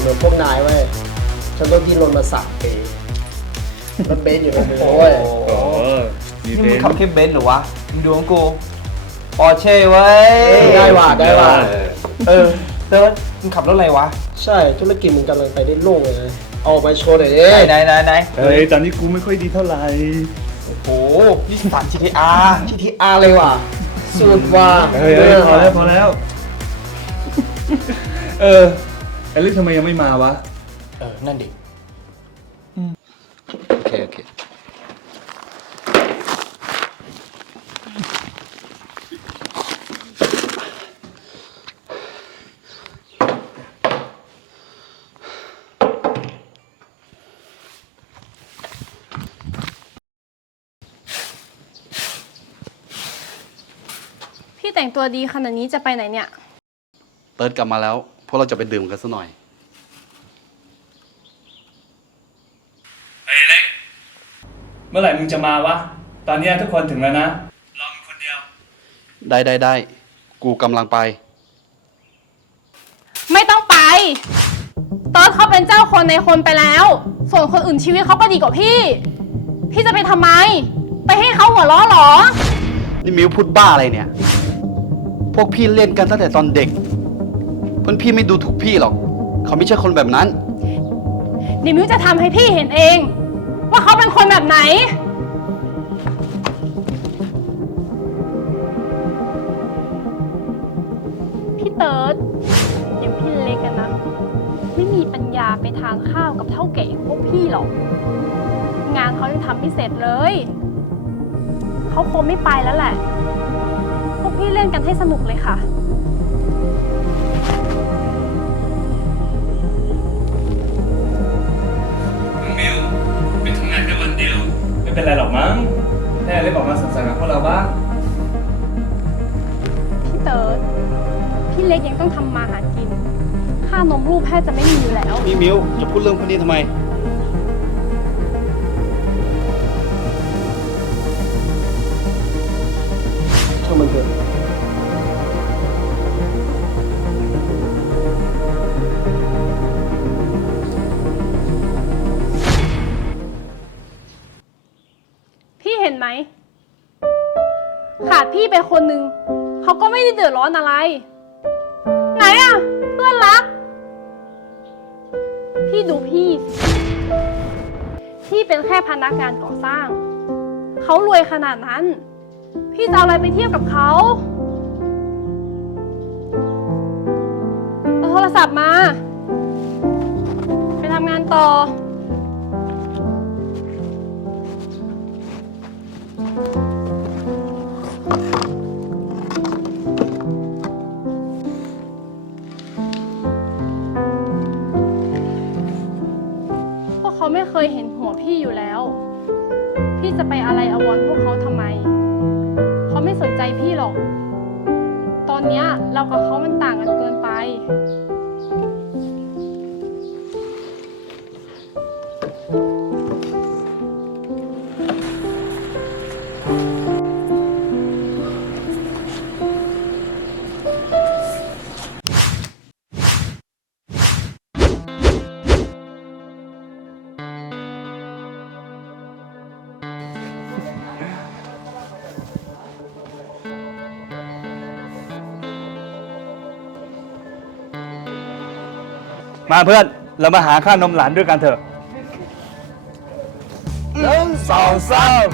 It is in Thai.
เหมือนพวกนายเว้ยฉันต้องดิ้นรนมาสามปีแล้วเบสอยู่ตรงนี้เว้ยโอ้มีนี่เบมึงนขับแค่เบนซ์เหรอวะมึงดูของกูปอร์เช่เว้ยได้ว่ะได้ว่ะเออเติร์ดมึงขับรถอะไรวะ ใช่ธุรกิจมันกำลังไปได้โล่งเลยนะเอาออกมาโชว์หน่อยดิไหนไหนไหนไหนเฮ้ยตอนนี้กูไม่ค่อยดีเท่าไหร่โอ้โหนี่สาม GTR ทีทีอาร์เลยว่ะสุดว่ะเฮ้ยเฮ้ยพอแล้วพอแล้ว เออไอลิกทำไมยังไม่มาวะ เออ นั่นดิ โอเค โอเค พี่แต่งตัวดีขนาดนี้จะไปไหนเนี่ย เติร์ดกลับมาแล้ว พวกเราจะไปดื่มกันสักหน่อยเมื่อไหร่มึงจะมาวะ ตอนเนี้ยทุกคนถึงแล้วนะ รอมึงคนเดียว ได้ได้ได้ กูกำลังไป ไม่ต้องไปเติร์ดเขาเป็นเจ้าคนในคนไปแล้ว ส่วนคนอื่นชีวิตเขาก็ดีกว่าพี่ พี่จะไปทำไม ไปให้เขาหัวเราะเหรอ นี่มิวพูดบ้าอะไรเนี่ย พวกพี่เล่นกันตั้งแต่ตอนเด็กเพื่อนพี่ไม่ดูถูกพี่หรอก เขาไม่ใช่คนแบบนั้น เดี๋ยวมิวจะทำให้พี่เห็นเอง ว่าเขาเป็นคนแบบไหน พี่เติร์ดอย่างพี่เล็กกันนะ ไม่มีปัญญาไปทานข้าวกับเท่าแก่อย่างพวกพี่หรอก งานเขายังทำไม่เสร็จเลย เขาคงไม่ไปแล้วแหละ พวกพี่เล่นกันให้สนุกเลยค่ะ เป็นไรหรอกมั้งแค่เล็กออกมาสังสรรค์กับพวกเราบ้างพี่เติร์ดพี่เล็กยังต้องทำมาหากิน ค่านมลูกแพทย์จะไม่มีอยู่แล้ว นี่มิวจะพูดเรื่องพวกนี้ทำไม ห็นไหม ขาดพี่ไปคนนึงเขาก็ไม่ได้เดือดร้อนอะไร ไหนอะเพื่อนรัก พี่ดูพี่พี่เป็นแค่พนักงานก่อสร้าง เขารวยขนาดนั้น พี่จะเอาอะไรไปเทียบกับเขาเอาโทรศัพท์มา ไปทำงานต่อ ไม่เคยเห็นหัวพี่อยู่แล้ว พี่จะไปอะไรอววรพวกเขาทำไม เขาไม่สนใจพี่หรอก ตอนเนี้ยเรากับเขามันต่างกันเกินไป มาเพื่อน เรามาหาค่านมหลานด้วยกันเถอะหนึ่งสองสาม